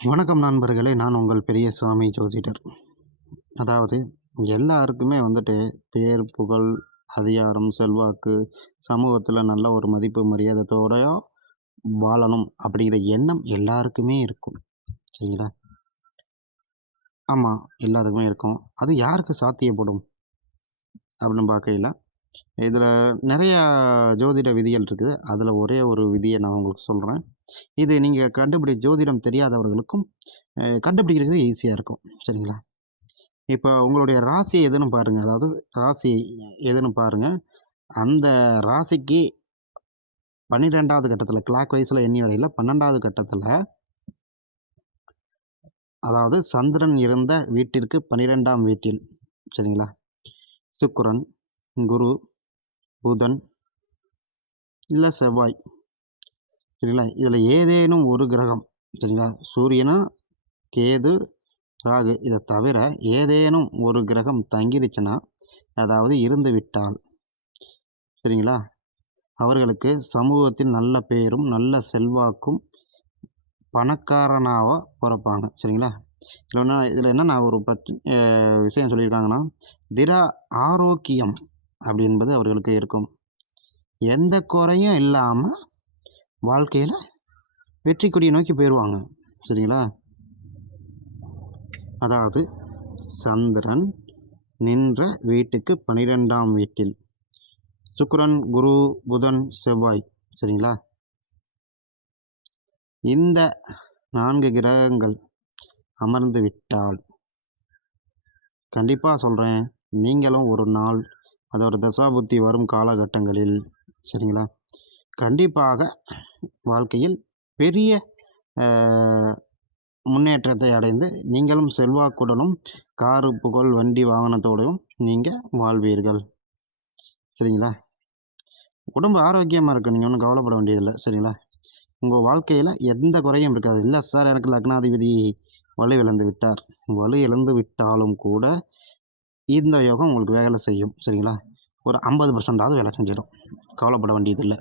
வணக்கம் நண்பர்களே! நான் உங்கள் பெரியசாமி ஜோதிடர். அதாவது எல்லாருக்குமே பேர், புகழ், அதிகாரம், செல்வாக்கு, சமூகத்தில நல்ல ஒரு மதிப்பு, மரியாதையோட வாழணும் அப்படிங்கிற எண்ணம் எல்லாருக்குமே இருக்கும். சரிங்களா? ஆமா, எல்லாருக்குமே இருக்கும். அது யாருக்கு சாத்தியப்படும் அப்படின்னு பார்க்கையில, இதில நெறையா ஜோதிட விதிகள் இருக்குது. அதில ஒரே ஒரு விதிய நான் உங்களுக்கு சொல்றேன். இது நீங்க ஜோதிடம் தெரியாதவர்களுக்கும் கண்டுபிடிக்கிறது ஈஸியா இருக்கும். சரிங்களா? இப்போ உங்களுடைய ராசி எதுன்னு பாருங்க. அதாவது ராசி எதுன்னு பாருங்க. அந்த ராசிக்கு 12வது கட்டத்தில கிளாக் வைஸ்ல எண்ணி வரையில 12வது கட்டத்தில, அதாவது சந்திரன் இருந்த வீட்டிற்கு 12ஆம் வீட்டில், சரிங்களா? சுக்கிரன், குரு, புதன், இல்ல செவ்வாய், சரிங்களா? இதில ஏதேனும் ஒரு கிரகம், சரிங்களா? சூரியனா, கேது, ராகு இத தவிர ஏதேனும் ஒரு கிரகம் தங்கிருச்சுன்னா, அதாவது இருந்து விட்டால், சரிங்களா? அவர்களுக்கு சமூகத்தில் நல்ல பேரும், நல்ல செல்வாக்கும், பணக்காரனாக பொறப்பாங்க. சரிங்களா? இதில் என்னன்னா ஒரு விஷயம் சொல்லியிருக்காங்கன்னா, திட ஆரோக்கியம் அப்படி என்பது அவர்களுக்கு இருக்கும். எந்த குறையும் இல்லாம வாழ்க்கையில வெற்றி கொடியை நோக்கி போயிருவாங்க. சரிங்களா? அதாவது சந்திரன் நின்ற வீட்டுக்கு 12ஆம் வீட்டில் சுக்கிரன், குரு, புதன், செவ்வாய், சரிங்களா? இந்த 4 கிரகங்கள் அமர்ந்து விட்டால், கண்டிப்பா சொல்றேன், நீங்களும் ஒரு நாள் அதோட தசாபுத்தி வரும் காலகட்டங்களில், சரிங்களா? கண்டிப்பாக வாழ்க்கையில் பெரிய அ முன்னேற்றத்தை அடைந்து, நீங்களும் செல்வாக்குடனும், காரு, புகழ், வண்டி, வாகனத்தோடும் நீங்க வாழ்வீர்கள். சரிங்களா? உடம்பு ஆரோக்கியமா இருக்கும். நீங்க ஒண்ணும் கவலைப்பட வேண்டியதில்ல. சரிங்களா? உங்க வாழ்க்கையில எந்த குறையும் இருக்காது. இல்ல சார், எனக்கு லக்னாதிபதி வலுவிழந்து விட்டார். வலு இழந்து விட்டாலும் கூட இந்த யோகம் உங்களுக்கு வேலை செய்யும். சரிங்களா? ஒரு 50%வது வேலை செஞ்சிடும். கவலைப்பட வேண்டியதில்ல.